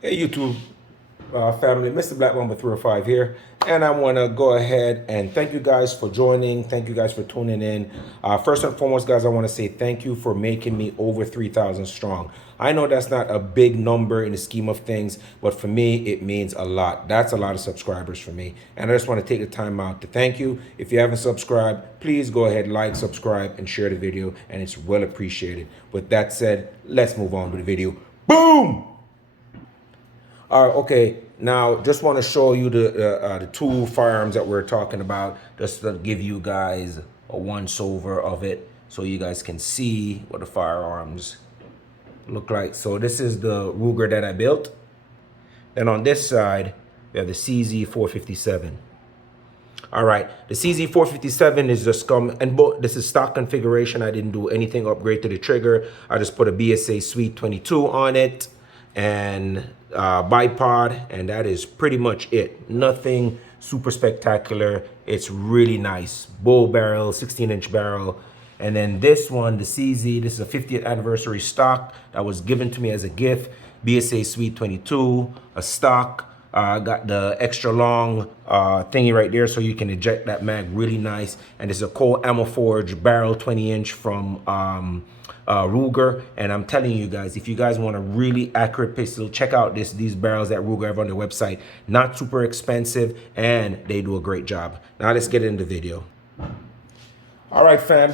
Hey YouTube family, Mr. Black Mamba 305 here, and I want to go ahead and thank you guys for joining. Thank you guys for tuning in. First and foremost, guys, I want to say thank you for making me over 3,000 strong. I know that's not a big number in the scheme of things, but for me, it means a lot. That's a lot of subscribers for me, and I just want to take the time out to thank you. If you haven't subscribed, please go ahead, like, subscribe, and share the video, and it's well appreciated. With that said, let's move on to the video. Boom! All right, okay. Now, just want to show you the two firearms that we're talking about, just to give you guys a once-over of it, so you guys can see what the firearms look like. So this is the Ruger that I built. Then on this side, we have the CZ457. All right, the CZ457 is just and this is stock configuration. I didn't do anything upgrade to the trigger. I just put a BSA Sweet 22 on it and bipod, and that is pretty much it. Nothing super spectacular. It's really nice. Bull barrel, 16-inch barrel. And then this one, the CZ, this is a 50th anniversary stock that was given to me as a gift. BSA Sweet 22, a stock. Got the extra long thingy right there so you can eject that mag really nice. And it's a Colt Ammo Forge barrel 20-inch from Ruger. And I'm telling you guys, if you guys want a really accurate pistol, check out these barrels that Ruger have on their website. Not super expensive, and they do a great job. Now let's get into the video. All right, fam.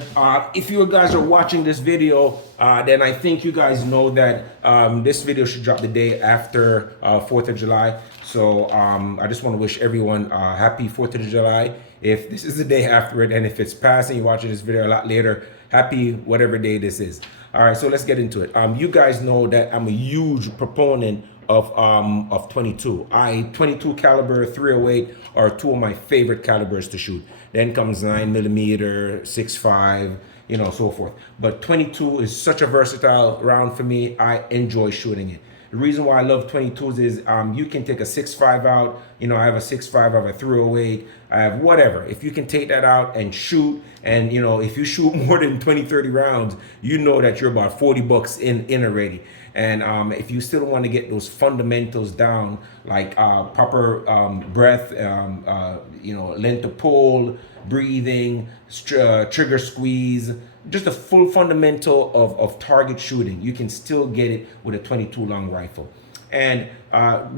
If you guys are watching this video, then I think you guys know that this video should drop the day after 4th of July. So I just want to wish everyone happy 4th of July. If this is the day after it, and if it's past and you're watching this video a lot later, happy whatever day this is. All right, so let's get into it. You guys know that I'm a huge proponent of 22. 22 caliber, 308 are two of my favorite calibers to shoot. Then comes 9mm, 6.5, you know, so forth. But 22 is such a versatile round for me. I enjoy shooting it. The reason why I love 22s is you can take a 6.5 out. You know, I have a 6.5, I have a 308, I have whatever. If you can take that out and shoot, and you know, if you shoot more than 20, 30 rounds, you know that you're about 40 bucks in already. And if you still want to get those fundamentals down, like proper breath, you know, length of pull, breathing, trigger squeeze, just a full fundamental of target shooting, you can still get it with a 22 long rifle. And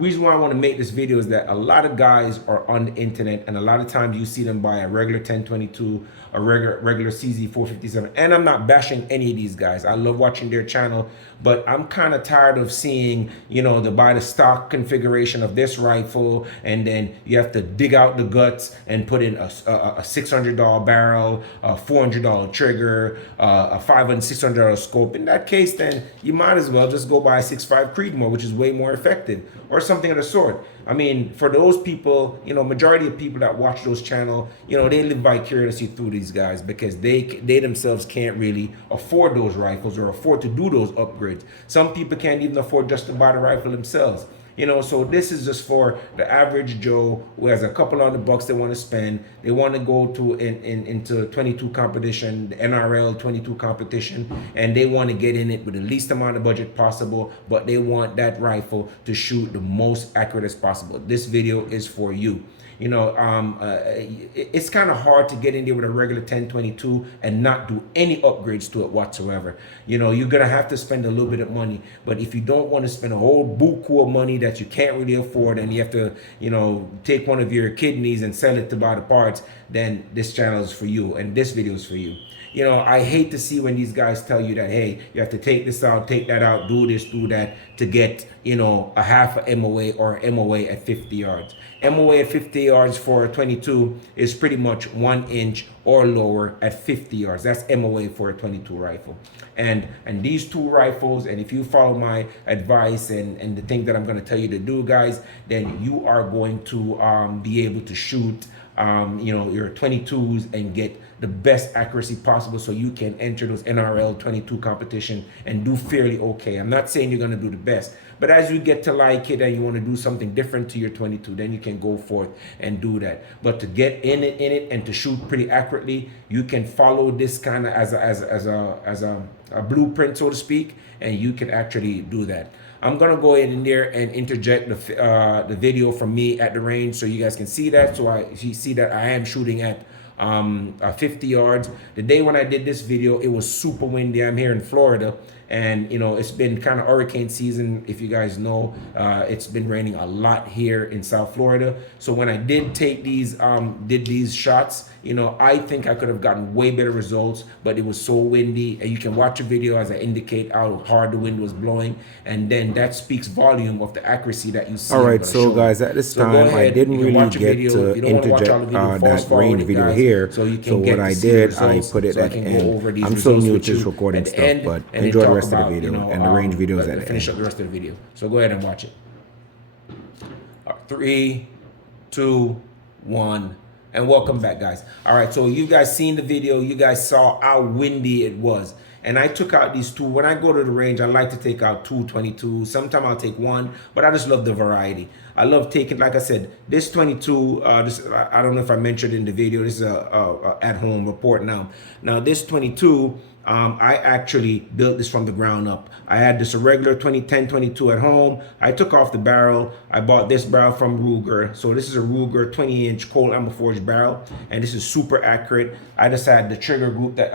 reason why I want to make this video is that a lot of guys are on the internet, and a lot of times you see them buy a regular 1022, a regular CZ457. And I'm not bashing any of these guys. I love watching their channel, but I'm kind of tired of seeing, you know, they buy the stock configuration of this rifle, and then you have to dig out the guts and put in a $600 barrel, a $400 trigger, a $500, $600 scope. In that case, then you might as well just go buy a 6.5 Creedmoor, which is way more effective, or something of the sort. I mean, for those people, you know, majority of people that watch those channels, you know, they live vicariously through these guys because they themselves can't really afford those rifles or afford to do those upgrades. Some people can't even afford just to buy the rifle themselves. You know, so this is just for the average Joe who has a couple $100 they want to spend. They want to go to into 22 competition, the NRL 22 competition, and they want to get in it with the least amount of budget possible, but they want that rifle to shoot the most accurate as possible. This video is for you. You know, it's kind of hard to get in there with a regular 1022 and not do any upgrades to it whatsoever. You know, you're gonna have to spend a little bit of money, but if you don't want to spend a whole buku of money that you can't really afford, and you have to, you know, take one of your kidneys and sell it to buy the parts, then this channel is for you, and this video is for you. You know, I hate to see when these guys tell you that, hey, you have to take this out, take that out, do this, do that to get, you know, a half a MOA or MOA at 50 yards. MOA at 50 yards for a 22 is pretty much 1 inch or lower at 50 yards. That's MOA for a 22 rifle. And these two rifles, and if you follow my advice and the thing that I'm going to tell you to do, guys, then you are going to be able to shoot you know, your 22s and get the best accuracy possible so you can enter those NRL 22 competition and do fairly okay. I'm not saying you're going to do the best, but as you get to like it and you want to do something different to your 22, then you can go forth and do that. But to get in it and to shoot pretty accurately, you can follow this kind of as a blueprint, so to speak, and you can actually do that. I'm gonna go ahead in there and interject the video from me at the range so you guys can see that. So you see that I am shooting at 50 yards. The day when I did this video, it was super windy. I'm here in Florida, and you know, it's been kind of hurricane season. If you guys know, it's been raining a lot here in South Florida. So when I did take these shots, you know, I think I could have gotten way better results, but it was so windy. And you can watch a video as I indicate how hard the wind was blowing, and then that speaks volume of the accuracy that you see. All right, so guys, at this time I didn't really get to interject that range video here. So what I did, I put it at the end. I'm so new to just recording stuff, but enjoy the rest of the video, and the range video is at the end. Finish up the rest of the video. So go ahead and watch it. 3, 2, 1. And welcome back, guys. All right, so you guys seen the video. You guys saw how windy it was. And I took out these two. When I go to the range, I like to take out 222. Sometimes I'll take one, but I just love the variety. I love taking, like I said, this 22, I don't know if I mentioned in the video, this is a at-home report now. Now, this 22, I actually built this from the ground up. I had this regular 1022 at home. I took off the barrel. I bought this barrel from Ruger. So this is a Ruger 20-inch cold ammo forged barrel, and this is super accurate. I just had the trigger group that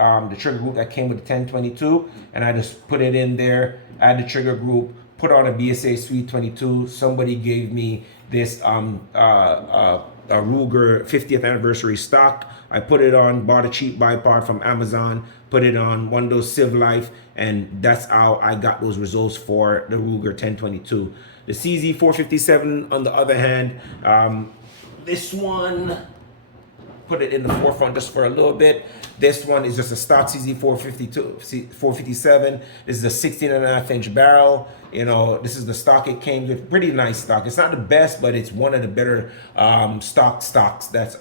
came with the 1022, and I just put it in there. Add the trigger group, put on a BSA Sweet 22. Somebody gave me this a Ruger 50th anniversary stock. I put it on, bought a cheap bipod from Amazon, put it on one of those Civ Life, and that's how I got those results for the Ruger 1022. The CZ 457, on the other hand, this one, put it in the forefront just for a little bit. This one is just a stock CZ 457. This is a 16.5-inch barrel. You know, this is the stock it came with. Pretty nice stock. It's not the best, but it's one of the better stocks that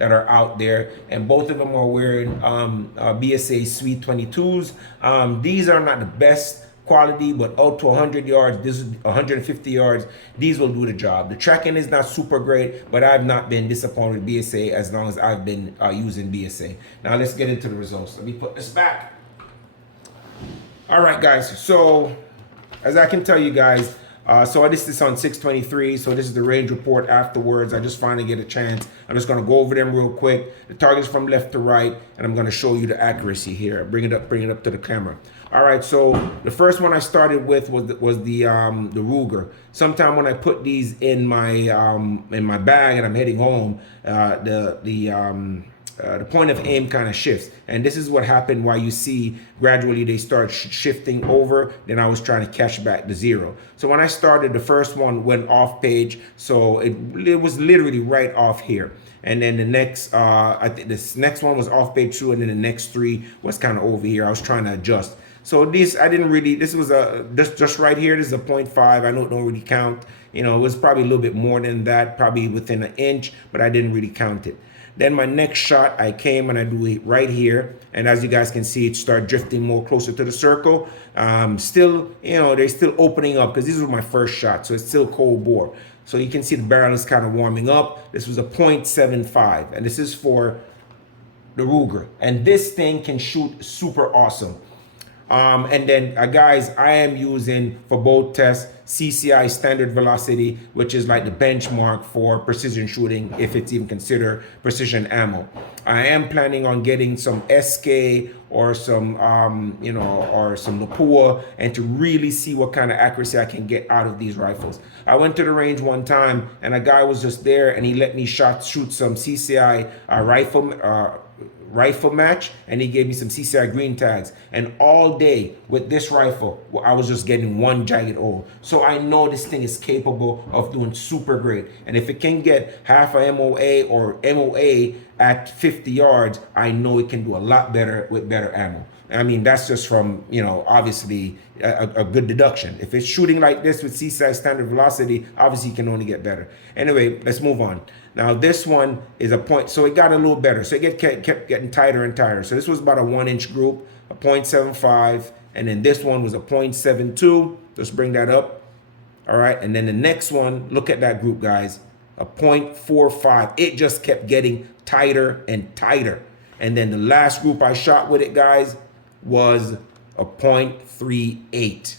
are out there. And both of them are wearing BSA Sweet 22s. These are not the best quality, but out to 100 yards, this is 150 yards, these will do the job. The tracking is not super great, but I've not been disappointed with BSA as long as I've been using BSA. Now let's get into the results. Let me put this back. All right, guys, so as I can tell you guys, so this is on 623, so this is the range report afterwards. I just finally get a chance. I'm just gonna go over them real quick. The targets from left to right, and I'm gonna show you the accuracy here. Bring it up to the camera. All right, so the first one I started with was the Ruger. Sometime when I put these in my bag and I'm heading home, the point of aim kind of shifts, and this is what happened. Why you see gradually they start shifting over. Then I was trying to catch back the zero. So when I started, the first one went off page, so it was literally right off here. And then the next, I think this next one was off page 2, and then the next 3 was kind of over here. I was trying to adjust. So this, I didn't really, this was just right here. This is a 0.5. I don't really count. You know, it was probably a little bit more than that, probably within an inch, but I didn't really count it. Then my next shot, I came and I do it right here. And as you guys can see, it started drifting more closer to the circle. Still, you know, they're still opening up because these were my first shot. So it's still cold bore. So you can see the barrel is kind of warming up. This was a 0.75, and this is for the Ruger. And this thing can shoot super awesome. And then guys, I am using for both tests CCI standard velocity, which is like the benchmark for precision shooting, if it's even considered precision ammo. I am planning on getting some SK or some you know, or some Lapua, and to really see what kind of accuracy I can get out of these rifles. I went to the range one time and a guy was just there and he let me shoot some CCI rifle match, and he gave me some CCI green tags, and all day with this rifle I was just getting one jagged hole. So I know this thing is capable of doing super great, and if it can get half a MOA or MOA at 50 yards, I know it can do a lot better with better ammo. I mean, that's just from, you know, obviously a good deduction. If it's shooting like this with CCI standard velocity, obviously you can only get better. Anyway, let's move on. Now this one is a point, so it got a little better. So it kept getting tighter and tighter. So this was about a 1-inch group, a 0.75, and then this one was a 0.72. Let's bring that up. All right, and then the next one, look at that group, guys, a 0.45. It just kept getting tighter and tighter. And then the last group I shot with it, guys, was a 0.38.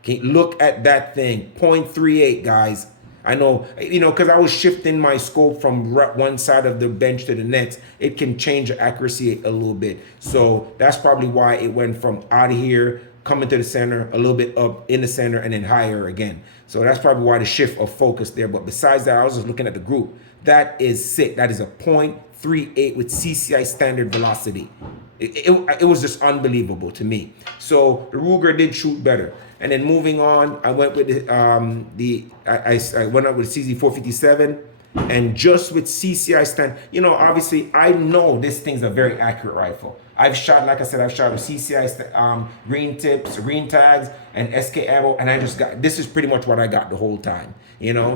Okay, look at that thing, 0.38, guys. I know, because I was shifting my scope from one side of the bench to the next, it can change the accuracy a little bit. So that's probably why it went from out of here, coming to the center, a little bit up in the center, and then higher again. So that's probably why the shift of focus there. But besides that, I was just looking at the group. That is sick. That is a 0.38 with CCI standard velocity. It was just unbelievable to me. So the Ruger did shoot better. And then moving on, I went with I went up with CZ457, and just with CCI stand, obviously I know this thing's a very accurate rifle. I've shot, like I said, I've shot with CCI green tips, green tags, and SK ammo, and this is pretty much what I got the whole time.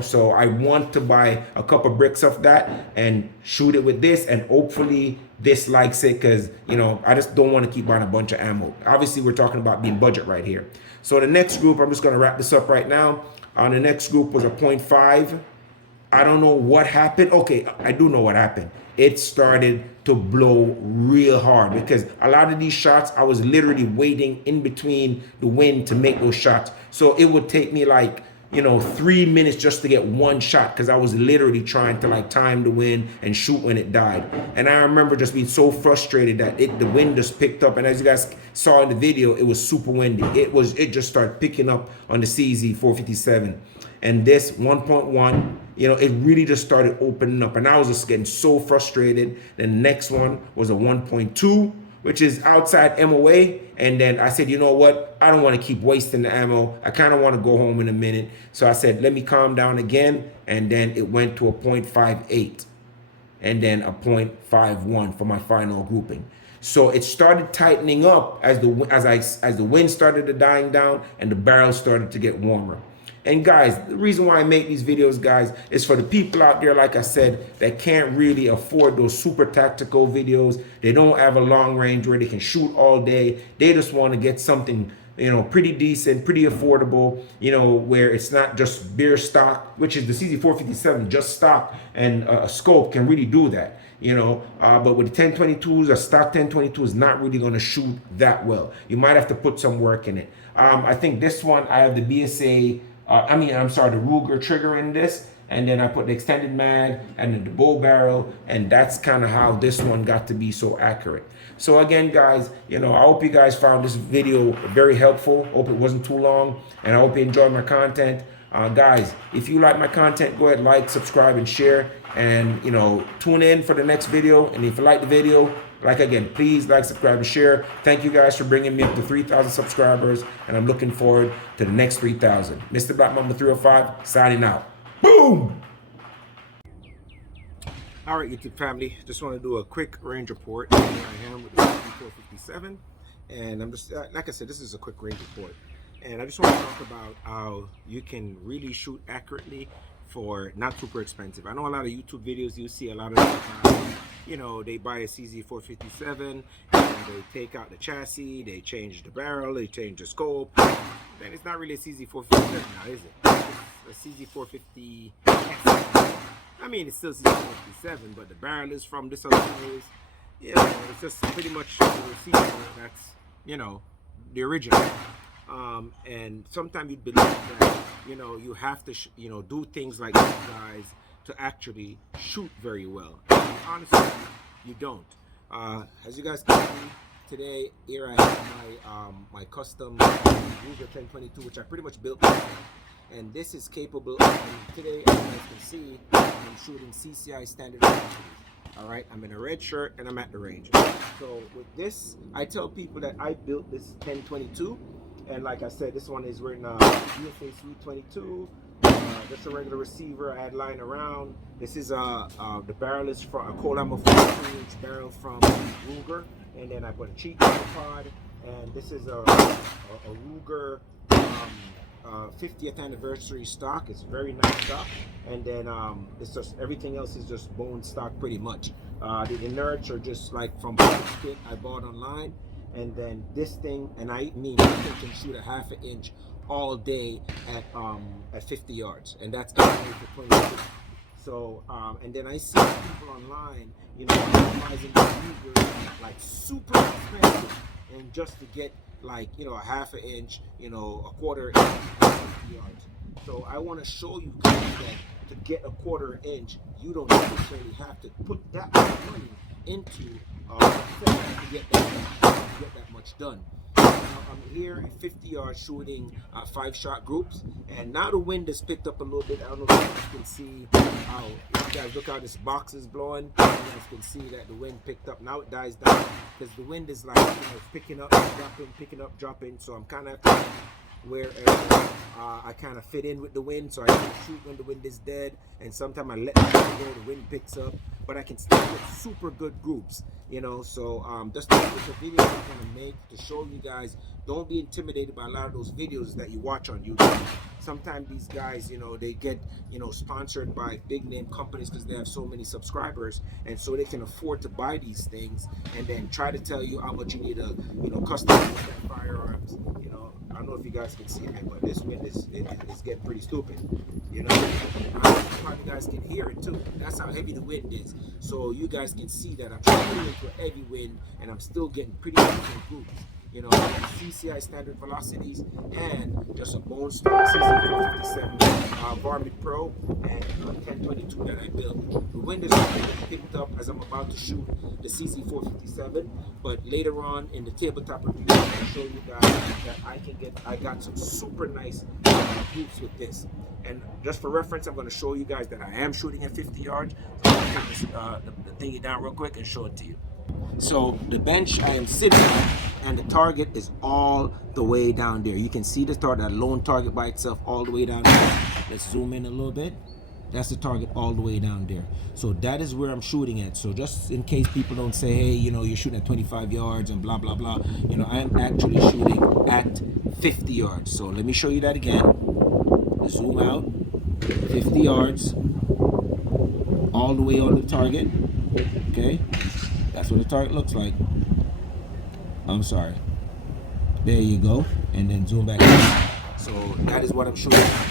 So I want to buy a couple bricks of that and shoot it with this, and hopefully this likes it, because I just don't want to keep buying a bunch of ammo. Obviously we're talking about being budget right here. So the next group, I'm just going to wrap this up right now. The next group was a 0.5. I don't know what happened. Okay, I do know what happened. It started to blow real hard, because a lot of these shots, I was literally waiting in between the wind to make those shots. So it would take me like 3 minutes just to get one shot, because I was literally trying to time the wind and shoot when it died. And I remember just being so frustrated that the wind just picked up, and as you guys saw in the video, it was super windy. It just started picking up on the CZ457. And this 1.1, it really just started opening up, and I was just getting so frustrated. The next one was a 1.2, which is outside MOA. And then I said, you know what? I don't want to keep wasting the ammo. I kind of want to go home in a minute. So I said, let me calm down again. And then it went to a 0.58 and then a 0.51 for my final grouping. So it started tightening up as the wind started to dying down and the barrel started to get warmer. And guys, the reason why I make these videos, guys, is for the people out there, like I said, that can't really afford those super tactical videos. They don't have a long range where they can shoot all day. They just want to get something, pretty decent, pretty affordable, where it's not just bare stock, which is the CZ457, just stock, and a scope can really do that. But with the 1022s, a stock 1022 is not really going to shoot that well. You might have to put some work in it. I think this one, I have the BSA, the Ruger trigger in this, and then I put the extended mag and then the bow barrel, and that's kind of how this one got to be so accurate. So again, guys, I hope you guys found this video very helpful. Hope it wasn't too long, and I hope you enjoyed my content. Guys, if you like my content, go ahead, like, subscribe, and share, and tune in for the next video. And if you like the video, again, please like, subscribe, and share. Thank you guys for bringing me up to 3,000 subscribers, and I'm looking forward to the next 3,000. Mr. Black Mamba 305 signing out. Boom! All right, YouTube family, just want to do a quick range report. Here I am with the CZ457, and I'm just, like I said, this is a quick range report. And I just want to talk about how you can really shoot accurately for not super expensive. I know a lot of YouTube videos, you see a lot of they buy a CZ457 and they take out the chassis, they change the barrel, they change the scope. Then it's not really a CZ457 now, is it? It's a CZ450. I mean, it's still CZ457, but the barrel is from this other place. It's just pretty much the receiver that's, the original. And sometimes you believe that, you have to, do things like these guys to actually shoot very well. And honestly, you don't. As you guys can see, today, here I have my custom Ruger 1022, which I pretty much built myself. And this is capable of, today, as you guys can see, I'm shooting CCI standard velocities. All right, I'm in a red shirt and I'm at the range. So with this, I tell people that I built this 1022. And like I said, this one is written USA 322. Just a regular receiver I had lying around. This is the barrel is from a Cold Ammo 42-inch barrel from Ruger, and then I put a cheek pod, and this is a Ruger 50th anniversary stock. It's very nice stock, and then it's just everything else is just bone stock pretty much. The inerts are just like from a kit I bought online. And then this thing, and this thing can shoot a ½ inch all day at 50 yards, and that's for 26. So, and then I see people online, optimizing the Ruger like super expensive, and just to get like, you know, a half an inch, you know, a quarter inch, 50 yards. So I want to show you guys that to get a quarter inch, you don't necessarily have to put that much money into to get that much done. I'm here at 50 yards shooting 5-shot groups, and now the wind has picked up a little bit. I don't know if you guys can see how, if you guys look how this box is blowing, you guys can see that the wind picked up. Now it dies down because the wind is like, you know, picking up, dropping, picking up, dropping. So I'm kind of where I kind of fit in with the wind, so I can shoot when the wind is dead, and sometimes I let the wind go, the wind picks up, but I can still get super good groups, you know. So that's the video I'm going to make to show you guys. Don't be intimidated by a lot of those videos that you watch on YouTube. Sometimes these guys, you know, they get, you know, sponsored by big name companies because they have so many subscribers, and so they can afford to buy these things and then try to tell you how much you need to, you know, customize that firearms, you know. I don't know if you guys can see it, but this wind is getting pretty stupid. You know, probably you guys can hear it too. That's how heavy the wind is. So you guys can see that I'm shooting into a heavy wind, and I'm still getting pretty decent groups. You know, CCI standard velocities and just a bone stock CC457 Varmint Pro and 1022 that I built. The wind is picked up as I'm about to shoot the CC457, but later on in the tabletop review, I'm going to show you guys that I got some super nice groups with this. And just for reference, I'm going to show you guys that I am shooting at 50 yards. So I'm going to take this, the thingy down real quick and show it to you. So the bench I am sitting on, and the target is all the way down there. You can see the target, that lone target by itself all the way down there. Let's zoom in a little bit. That's the target all the way down there. So that is where I'm shooting at. So just in case people don't say, hey, you know, you're shooting at 25 yards and blah, blah, blah. You know, I am actually shooting at 50 yards. So let me show you that again. Zoom out, 50 yards, all the way on the target, okay? That's what the target looks like. I'm sorry. There you go. And then zoom back in. So that is what I'm shooting at.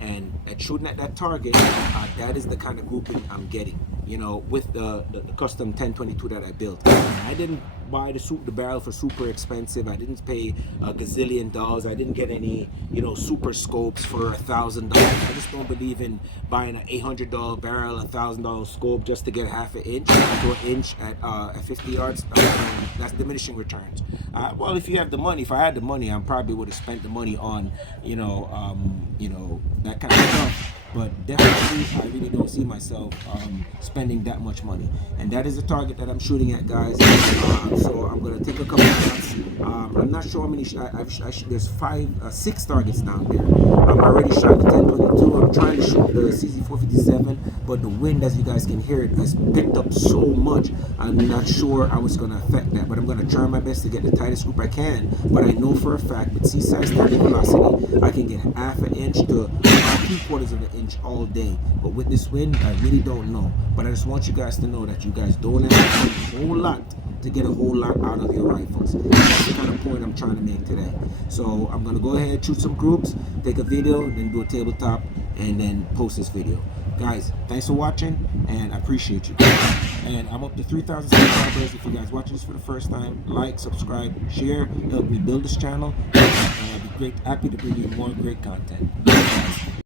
And at shooting at that target, that is the kind of grouping I'm getting, you know, with the custom 1022 that I built. I didn't buy the barrel for super expensive. I didn't pay a gazillion dollars. I didn't get any, you know, super scopes for $1,000. I just don't believe in buying an $800 barrel, $1,000 scope just to get half an inch to an inch at 50 yards. That's diminishing returns. Well, if you have the money, if I had the money, I probably would have spent the money on, you know, that kind of stuff. But definitely, I really don't see myself spending that much money. And that is the target that I'm shooting at, guys. So I'm going to take a couple of shots. I'm not sure how many. There's 6 targets down there. I already shot the 1022. I'm trying to shoot the CZ457, but the wind, as you guys can hear it, has picked up so much. I'm not sure how it's going to affect that, but I'm going to try my best to get the tightest group I can. But I know for a fact with CSI standard velocity, I can get half an inch to about 3/4 of an inch all day. But with this wind, I really don't know. But I just want you guys to know that you guys don't have to do a whole lot to get a whole lot out of your rifles. That's the kind of point I'm trying to make today. So I'm going to go ahead, shoot some groups, take a video, and then do a tabletop, and then post this video. Guys, thanks for watching, and I appreciate you. And I'm up to 3,000 subscribers. If you guys watch this for the first time, like, subscribe, share, help me build this channel, and I'll be happy to bring you more great content. Guys.